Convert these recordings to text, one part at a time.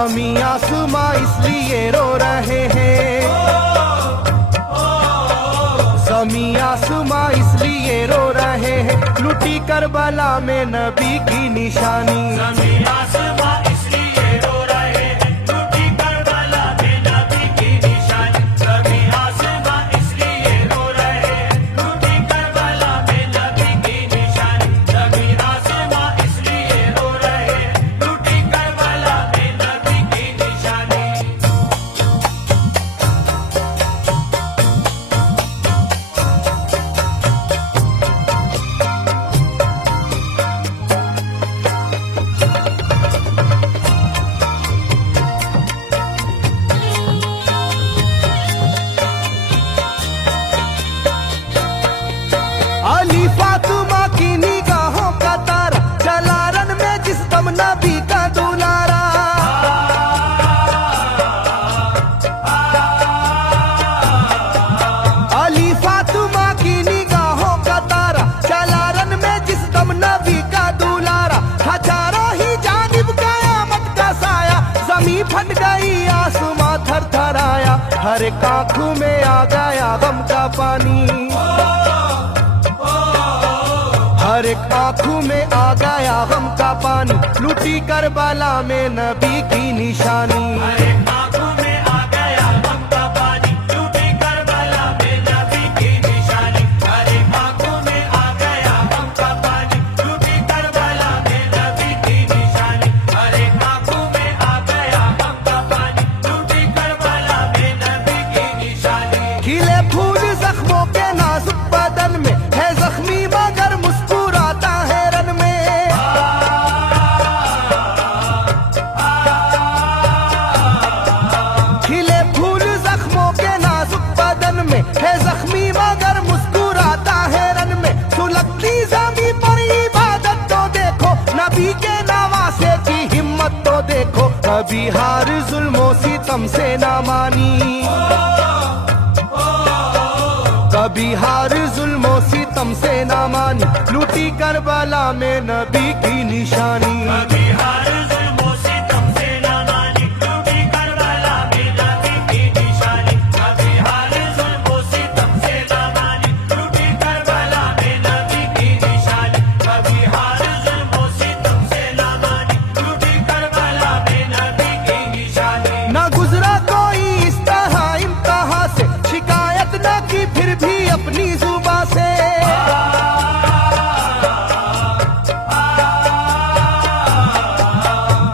ज़मीं आसमां इसलिए रो रहे हैं, ज़मीं आसमां इसलिए रो रहे हैं, लुटी करबला में नबी की निशानी। ज़मीं आसमां इसलिए रो रहे हैं, लुटी करबला में नबी की निशानी। ज़मीं आसमां इसलिए रो रहे हैं, लुटी करबला में नबी की निशानी। ज़मीं आसमां इसलिए रो रहे हैं, लुटी करबला में नबी की निशानी। अली फातिमा की निगाहों का तारा, चला रन में जिस दम नबी का दुलारा। अली फातिमा की निगाहों का तारा, चला रन में जिस दम नबी का दुलारा। हजारों ही जानिब कयामत का साया, जमीन फट गई आसमां थर थर आया। हर एक आंखों में आ गया गम का पानी, हर एक आंखों में आ गया गम का पानी, लुटी करबला में नबी की निशानी। हर एक आंखों में आ गया गम का पानी, लुटी करबला में नबी की निशानी। हर एक आंखों में आ गया गम का पानी, लुटी करबला में नबी की निशानी। हर एक आंखों में आ गया गम का पानी, लुटी करबला में नबी की निशानी। खिले फूल जख्मों के नाजुक बदन में है जख्मी मगर मुस्कुराता है रन में। खिले फूल जख्मों के नाजुक बदन में है जख्मी मगर मुस्कुराता है रन में। सुलगती ज़मीं पर इबादत तो देखो, नबी के नवासे की हिम्मत तो देखो। कभी हार जुल्मों सितम से ना मानी, कभी हार जुल्मों सितम से ना मानी, लूटी करबला में नबी की निशानी। कभी हार जुल्मों सितम से ना मानी, लूटी करबला में नबी की निशानी। कभी हार जुल्मों सितम से ना मानी, लूटी करबला में नबी की निशानी। कभी हार जुल्मों सितम से ना मानी, लूटी करबला में नबी की निशानी। ना गुजरा कोई इस तरह इम्तिहान से, शिकायत न की फिर भी अपनी जुबा से।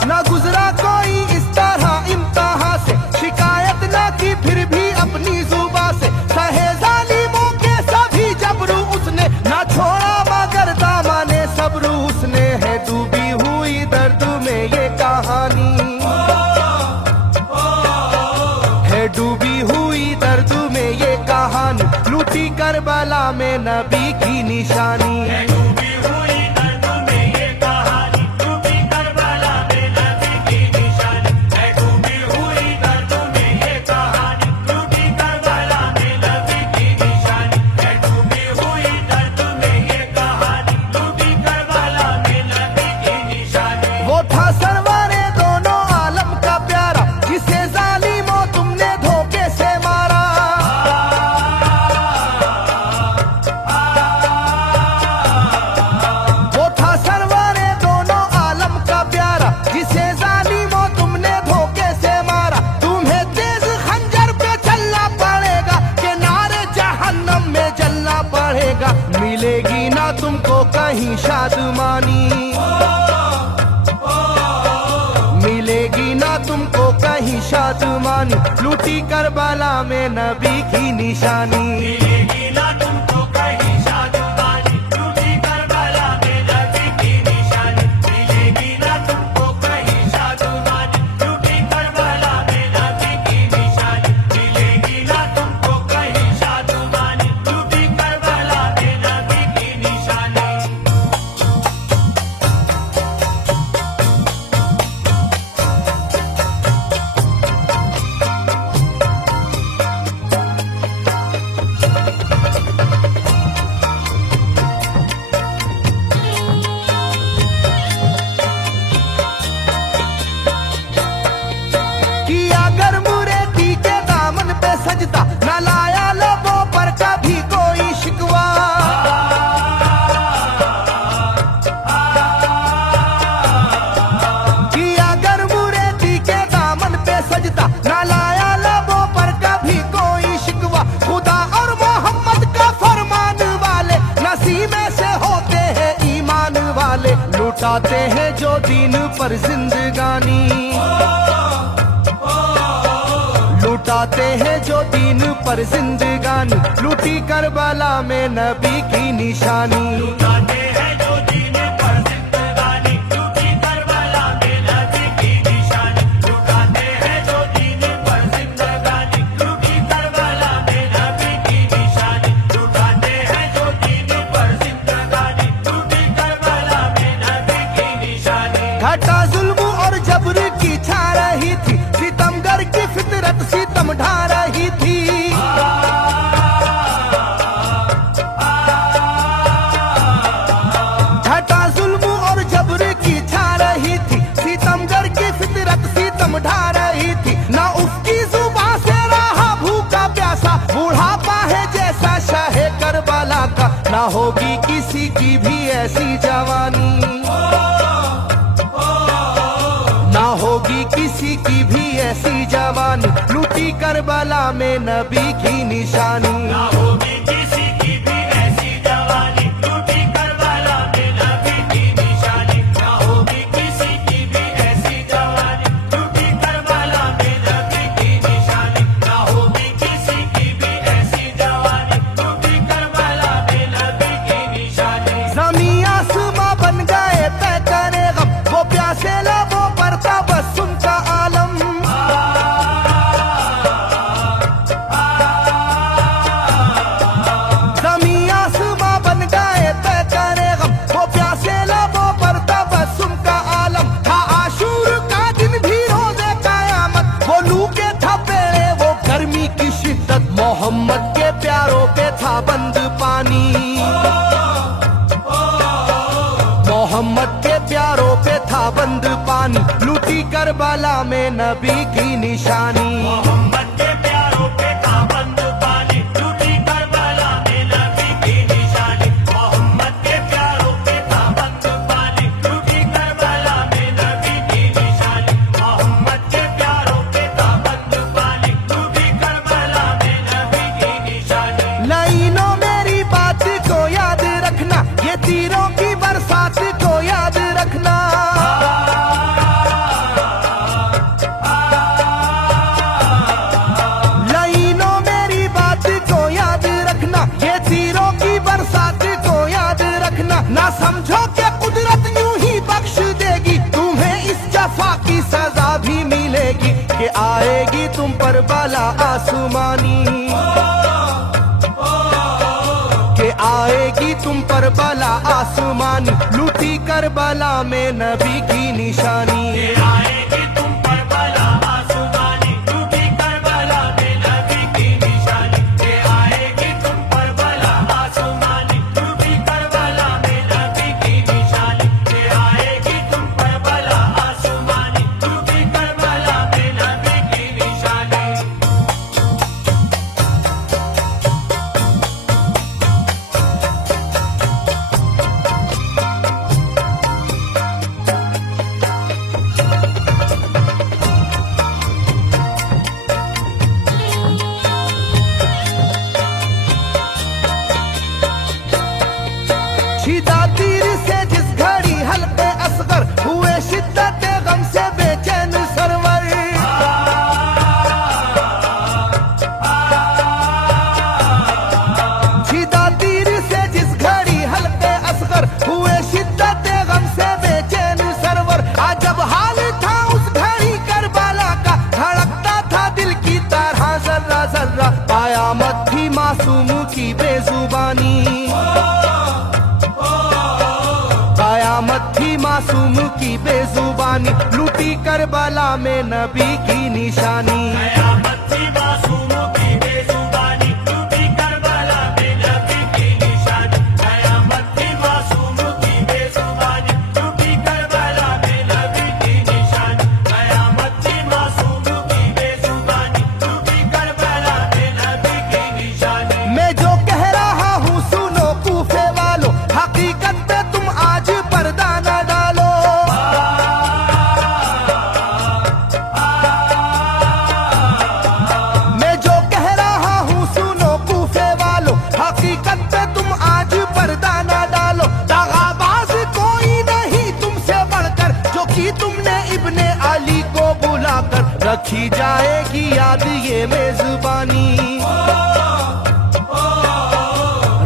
ना गुजरा कोई इस तरह इम्तिहान से, शिकायत न की फिर भी अपनी जुबा से। सहे जालिमों के सभी जबरू उसने, ना छोड़ा मगर दामने सब्र उसने। है डूबी हुई दर्द में ये कहानी, है डूबी हुई दर्द में ये कहानी, लूटी करबला में नबी की निशानी। है डूबी हुई दर्द में ये कहानी, लूटी करबला में नबी की निशानी। है डूबी हुई दर्द में ये कहानी, लूटी करबला में नबी की निशानी। है डूबी हुई दर्द में ये कहानी, लूटी करबला में नबी की निशानी। वो था सरवारे दोनों आलम का प्यारा, जिसे जालिमों तुमने धोखे से मारा। वो था सरवारे दोनों आलम का प्यारा, जिसे जालिमों तुमने धोखे से मारा। तुम्हें तेज खंजर पे चलना पड़ेगा, कि नारे जहन्नम में जलना पड़ेगा। मिलेगी ना तुमको कहीं शादमानी, मिलेगी ना तुमको कहीं शादमानी, लूटी करबला में नबी की निशानी। मिलेगी ना तुमको कहीं शादमानी, लूटी करबला में नबी की निशानी। मिलेगी ना तुमको कहीं शादमानी, लूटी करबला में नबी की निशानी। मिलेगी ना तुमको कहीं शादमानी, लूटी करबला में नबी की निशानी। लुटाते हैं जो दीन पर जिंदगानी, लुटाते हैं जो दीन पर जिंदगानी, लूटी करबला में नबी की निशानी। लुटाते हैं जो दीन पर जिंदगानी, लूटी करबला में नबी की निशानी। लुटाते हैं जो दीन पर जिंदगानी, लूटी करबला में नबी की निशानी। लुटाते हैं जो दीन पर जिंदगानी, लूटी करबला में नबी की निशानी। घटा जुल्म और जबर की छा रही थी, सितमगर की फितरत सितम ढा रही थी। घटा जुल्म और जबर की छा रही थी, सितमगर की फितरत सितम ढा रही थी। ना उसकी जुबान से रहा भूखा प्यासा, बुढ़ापा है जैसा शाहे करबला का। ना होगी किसी की भी ऐसी जवानी, ना होगी किसी की भी ऐसी जवानी, लूटी करबला में नबी की निशानी। ना होगी किसी की भी ऐसी जवानी, लूटी करबला में नबी की निशानी। ना होगी किसी की भी ऐसी जवानी, लूटी करबला में नबी की निशानी। ना होगी किसी की भी ऐसी जवानी, लूटी करबला में नबी की निशानी। ज़मीं आसमां बन गए तय करे गम, वो प्यासे लबों पर तबस्सुम का आलम। ज़मीं आसमां बन गए तय करे गम, वो प्यासे लबों पर तबस्सुम का आलम। था आशूर का दिन भी रोज़े क़यामत, वो लू के थपेड़े वो गर्मी की शिद्दत। मोहम्मद के प्यारों पे था बंद पानी, मोहम्मद के प्यारों पे था बंद पानी, लूटी करबला में नबी की निशानी। मोहम्मद के प्यारों पे था बंद पानी, लूटी करबला में नबी की निशानी। मोहम्मद के प्यारों पे था बंद पानी, लूटी करबला में नबी की निशानी। मोहम्मद के प्यारों पे था बंद पानी, लूटी करबला में नबी की निशानी। लाइनों मेरी बात को याद रखना, ये तीरों की बरसात को याद रखना। लाइनों मेरी बात को याद रखना, ये तीरों की बरसात को याद रखना। ना समझो कि कुदरत यूं ही बख्श देगी, तुम्हें इस जफा की सजा भी मिलेगी। कि आएगी तुम पर बला आसमानी, कि आएगी तुम पर बला आसमानी, लूटी करबला में नबी की निशानी। ये आएगी तुम पर बला आसमानी, लूटी करबला में नबी की निशानी। ये आएगी तुम पर बला आसमानी, लूटी करबला में नबी की निशानी। ये आएगी तुम पर बला आसमानी, लूटी करबला में नबी की निशानी। छिदा तीर से जिस घड़ी हल्के असगर, हुए शिद्दत गम से बेचैन सरवर। छिदा तीर से जिस घड़ी हल्के असगर, हुए शिद्दत गम से बेचैन सरवर। अजब हाल था उस घड़ी करबला का, धड़कता था दिल की तरह जर्रा जर्रा। कयामत थी मासूम की बेजुबानी, कयामत थी मासूम की बेजुबानी, लूटी करबला में नबी की निशानी। कयामत थी मासूम की बेजुबानी, लूटी करबला में नबी की निशानी। कयामत थी मासूम की बेजुबानी, लूटी करबला में नबी की निशानी। कयामत थी मासूम की बेजुबानी, लूटी करबला में नबी की निशानी। मैं जो कह रहा हूँ सुनो कूफे वालों, हकीकत पे तुम आज पर्दा न डालो। रखी जाएगी याद ये मेजबानी,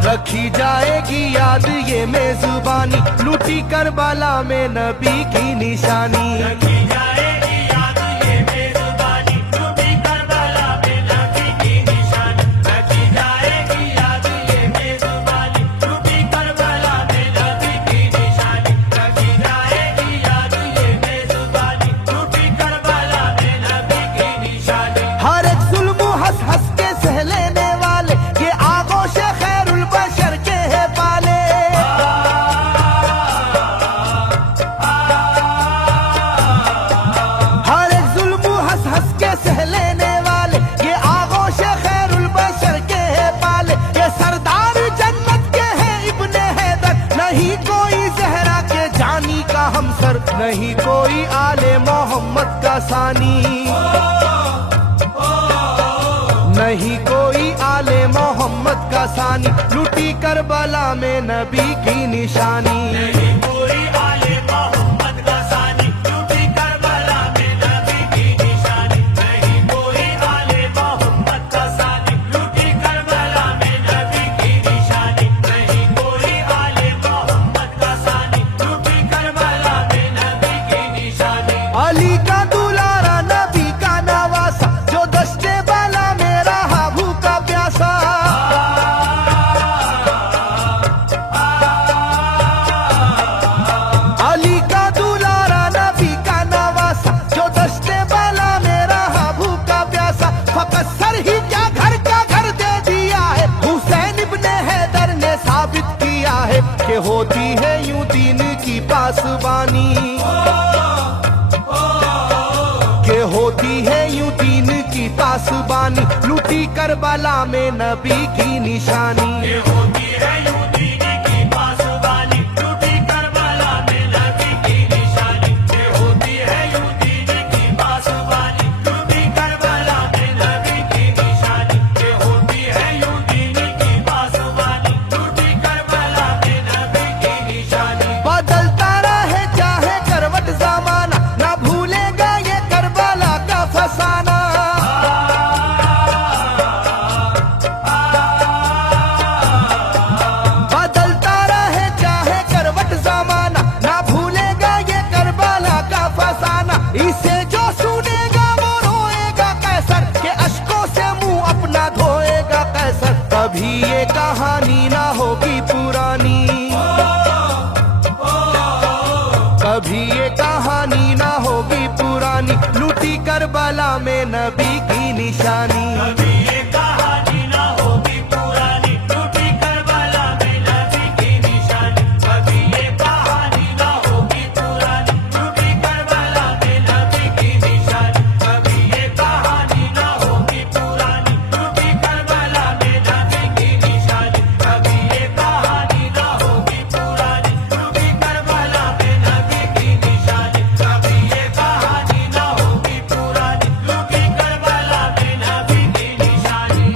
रखी जाएगी याद ये मेजबानी, लूटी करबला में नबी की निशानी। रखी जाएगी याद ये मेजबानी, लूटी करबला में नबी की निशानी। रखी जाएगी याद ये मेजबानी, लूटी करबला में नबी की निशानी। रखी जाएगी याद ये मेजबानी, लूटी करबला में नबी की निशानी। हर एक जुल्म हंस हंस के सह लेने वाले ये आगोश खैरुल बशर के है पाले। हर एक जुल्म हंस हंस के सह लेने वाले ये आगोश खैरुल बशर के है पाले। ये सरदार जन्नत के हैं इब्ने हैदर, नहीं कोई जहरा के जानी का हमसर, नहीं कोई आले मोहम्मद का सानी, नहीं कोई आले मोहम्मद का सानी, लूटी करबला में नबी की निशानी। नहीं कोई आले मोहम्मद का सानी, लूटी करबला में नबी की निशानी। नहीं कोई आले मोहम्मद का सानी, लूटी करबला में नबी की निशानी। नहीं कोई आले मोहम्मद का सानी, लूटी करबला में नबी की निशानी। अली का दुलारा नबी का नवासा, जो दस्ते बाला में रहा भूखा प्यासा। अली का दुलारा नबी का नवासा, जो दस्ते बाला में रहा भूखा प्यासा। फकत सर ही क्या घर का घर दे दिया है, हुसैन इब्ने हैदर ने साबित किया है कि होती है यूं दीन की पासबानी, के होती है यूं दीन की पासबानी, लूटी करबला में नबी की निशानी। ये होती है यूं दीन की पासबानी, लूटी करबला में नबी की निशानी। ये होती है यूं दीन की पासबानी, लूटी करबला में नबी की निशानी। ये होती है यूं दीन की पासबानी, लूटी करबला में नबी की निशानी। बदलता रहे चाहे करवट जमाना, ना भूलेगा ये करबला का फसाना। बदलता रहे चाहे करवट जमाना, ना भूलेगा ये करबला का फसाना। इसे जो सुनेगा वो रोएगा कैसर, के अश्कों से मुंह अपना धोएगा कैसर। कभी ये कहानी ना होगी पुरानी, कभी ये कहानी ना होगी पुरानी, लूटी करबला में नबी की निशानी। कभी ये कहानी ना होगी पुरानी, लूटी करबला में नबी की निशानी। कभी ये कहानी ना होगी पुरानी, लूटी करबला में नबी की निशानी। कभी ये कहानी ना होगी पुरानी, लूटी करबला में नबी की निशानी। कभी ये कहानी ना होगी पुरानी, लूटी करबला में नबी की निशानी। कभी ये कहानी ना होगी पुरानी, लूटी करबला में नबी की निशानी।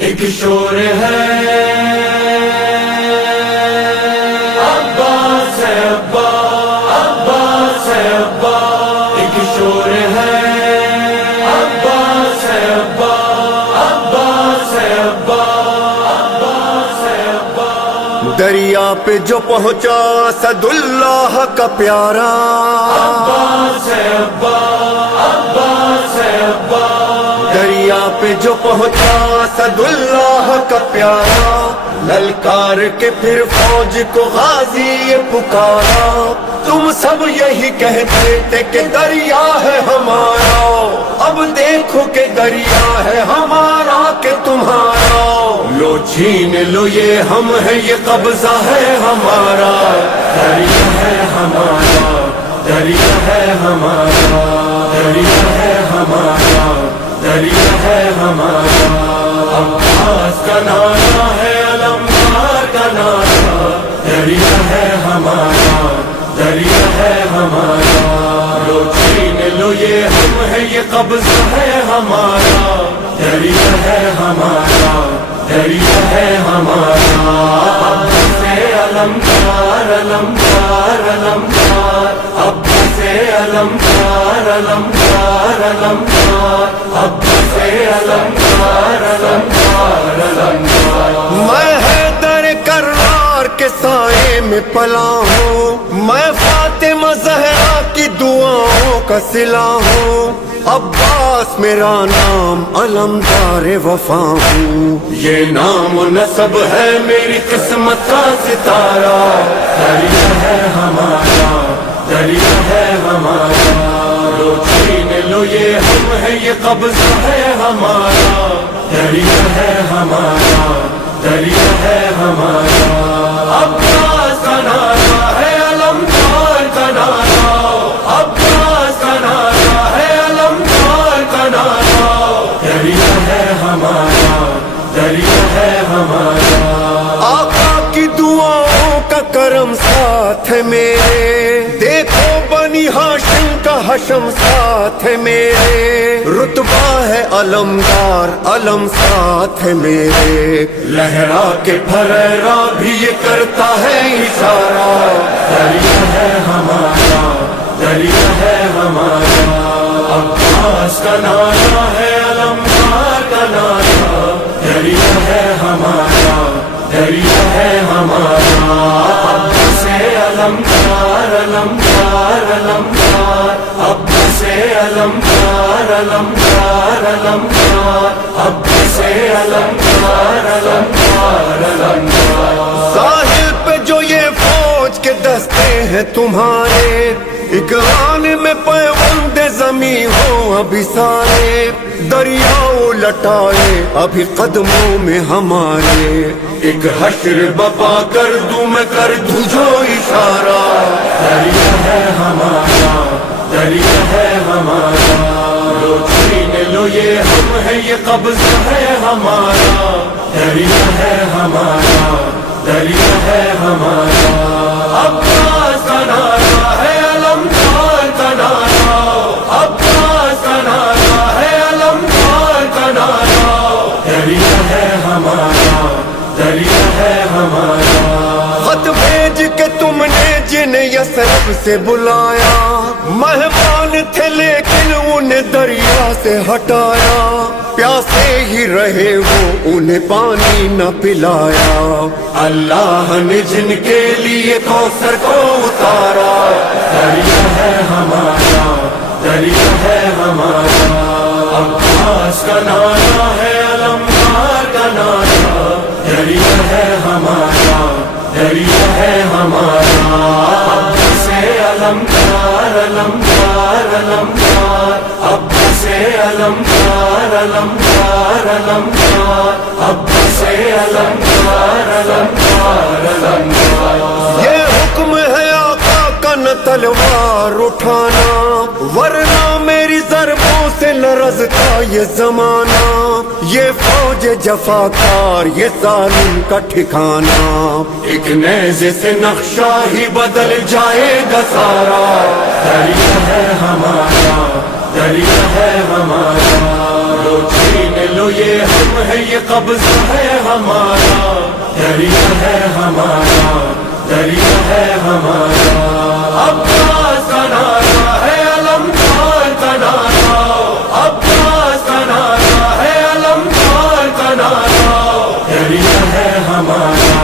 एक शोर है अब्बास है अब्बा, अब्बास है अब्बा। एक शोर है अब्बास है अब्बा, अब्बास है अब्बा, अब्बास है अब्बा। दरिया पे जो पहुंचा सदुल्लाह का प्यारा, अब्बास है अब्बा, अब्बास है अब्बा। दरिया पे जो पहुंचा सदुल्लाह का प्यारा, ललकार के फिर फौज को गाजी ये पुकारा। तुम सब यही कहते थे कि दरिया है हमारा, अब देखो कि दरिया है हमारा के तुम्हारा। लो छीन लो ये हम है, ये कब्जा है हमारा। दरिया है हमारा, दरिया है हमारा, दरिया है हमारा, दरिया है हमारा। अब्बास का नारा है, अलमदार का नारा। दरिया है हमारा, दरिया है हमारा। कब्जा है हमारा, दरिया है हमारा, दरिया है हमारा। अब से अलमदार अलमदार अलमदार, अब से अलमदार अलमदार अलमदार, अब से अलमदार अलमदार अलमदार। मैं हैदर कर्रार के साए में पला हूँ, मैं फातिमा ज़हरा की दुआओं का सिला हूँ। अब्बास मेरा नाम अलमदार वफा हूँ, ये नाम नसब है मेरी किस्मत का सितारा। दरिया है हमारा, दरिया है हमारा, लो छीन लो ये हम है, ये कब्जा है हमारा। दरिया है हमारा, दरिया है हमारा। अब्बास का नारा है अलमदार का नारा, अब्बास का नारा है अलमदार का नारा। दरिया है हमारा, दरिया है हमारा। आका की दुआओं का करम साथ है मेरे, देखो बनी हाशिम का हशम साथ है मेरे। रुतबा है अलमदार, अलम साथ है मेरे। लहरा के फरेरा भी ये करता है इशारा। दरिया है हमारा, दरिया है हमारा। अब्बास का नारा है अलमदार का नारा। दरिया है हमारा, दरिया है हमारा। अब से अलमदार अलमदार अलमदार, अब से अलमदार अलमदार अलमदार, अब से अलमदार अलमदार अलमदार। साहिल पे जो ये फौज के दस्ते हैं तुम्हारे, इकरान में पैवंदे जमी हो अभी सारे। दरियाओं लटाए अभी कदमों में हमारे, एक हश्र बपा कर दूं मैं, कर दूं जो इशारा। दरिया है हमारा, दरिया है हमारा, लो छीन लो ये हम है, ये कब्जा है हमारा। दरिया है हमारा, दरिया है हमारा। अब्बास का नारा है अलमदार का नारा, अब्बास का नारा है अलमदार का नारा। दरिया है हमारा, दरिया है हमारा। खत भेज के तुमने जिन्हें यसरफ से बुलाया, मेहमान थे लेकिन उन्हें दरिया से हटाया। प्यासे ही रहे वो उन्हें पानी न पिलाया, अल्लाह ने जिनके लिए कौसर को उतारा। दरिया है हमारा, दरिया है हमारा। अब्बास का नारा है अलमदार का नारा। दरिया है हमारा, दरिया है हमारा। अब से अलमदार अलमदार अलमदार, अब से अलमदार अलमदार अलमदार, अब से अलमदार अलमदार अलमदार। ये हुक्म है आका का न तलवार उठाना, वरना मेरी ज़रबों से लरज़ता ये ज़माना। ये फौज जफाकार, ये जालिम का ठिकाना, एक नेज़े से नक्शा ही बदल जाएगा सारा। दरिया है हमारा, दरिया है हमारा, लो छीन लो ये हम है, ये कब्जा है हमारा। दरिया है हमारा, दरिया है हमारा। अब्बास का नारा है अलमदार का नारा, अब्बास का नारा है अलमदार का नारा। दरिया है हमारा,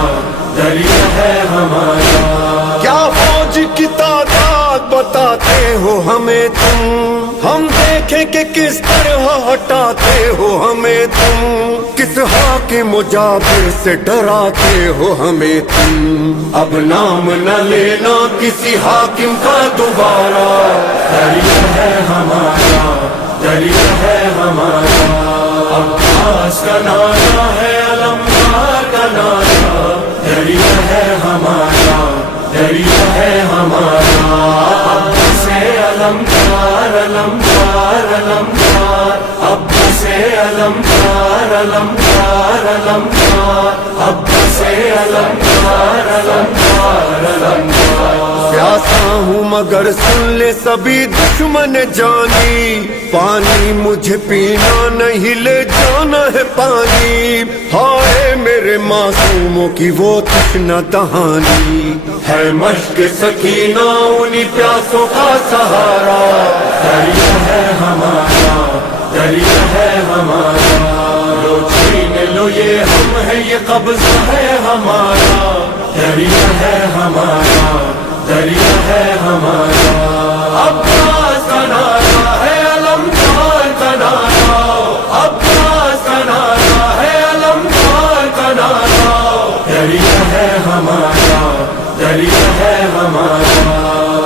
दरिया है हमारा। क्या फौज की तादाद बताते हो हमें तुम, हम देखें कि किस तरह हटाते हो हमें तुम। किस हाकिम मुजाबिर से डराते हो हमें तुम, अब नाम न लेना किसी हाकिम का दोबारा। दरिया है हमारा, दरिया है हमारा। अब्बास का नारा है अलमदार का नारा। दरिया है हमारा, दरिया है हमारा। अब से अलमदार अलमदार अलमदार, अब से अलमदार अलमदार अलमदार, अब से अलमदार अलमदार अलमदार। प्यासा हूँ मगर सुन ले सभी दुश्मन जानी, पानी मुझे पीना नहीं ले जाना है पानी। हाय मेरे मासूमों की वो तृष्णा दहानी, है मश्क सकीना उन्हीं प्यासों का सहारा। दरिया है हमारा, दरिया है हमारा, लो छीन लो ये हम है, ये कब्जा है हमारा। दरिया है हमारा, दरिया है हमारा। अब्बास का नारा है, अलमदार का नारा, अब्बास का नारा है, अलमदार का नारा। दरिया है हमारा, दरिया है हमारा।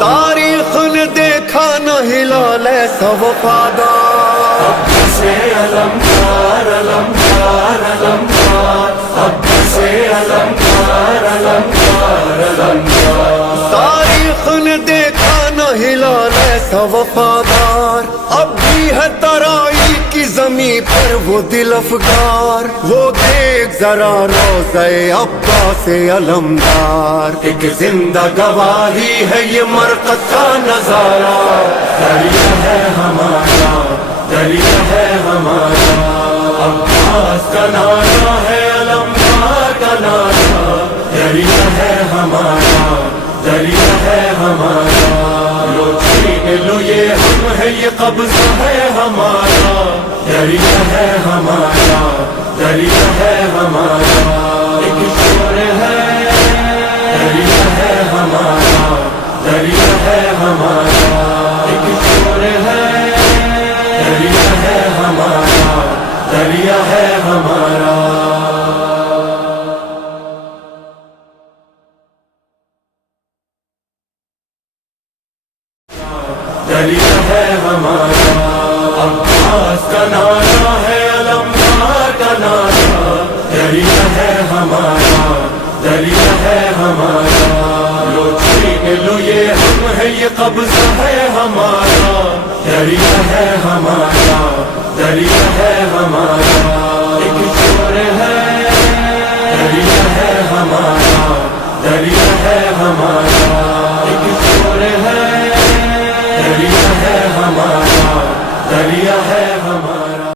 तारीख ने देखा न हिलाल ऐसा वफादार, अब्बास से अलमदार, अलमदार, अलमदार, अब्बास से अलमदार, अलमदार, अलमदार। तारीख ने देखा न हिलाल ऐसा वफादार, अब भी है तराई की जमीन पर वो दिल अफगार। वो देख जरा रोज़े अब्बास से अलमदार, एक जिंदा गवाही है ये मरकत का नजारा। दरिया है हमारा, दरिया है हमारा, अब्बास का नारा है, अलमदार का नारा। दरिया है हमारा, दरिया है हमारा, लो छीन लो ये हम है, ये कब्जा है हमारा। दरिया है हमारा, दरिया है हमारा, एक शोर है। दरिया है हमारा, दरिया है हमारा, एक शोर है। दरिया है हमारा, दरिया है हमारा। दरिया है हमारा, अब्बास का नारा है, अलमदार का नारा। दरिया है हमारा, दरिया है हमारा, लो छीन लो ये हम है, ये कब्जा है हमारा। दरिया है हमारा, दरिया है हमारा।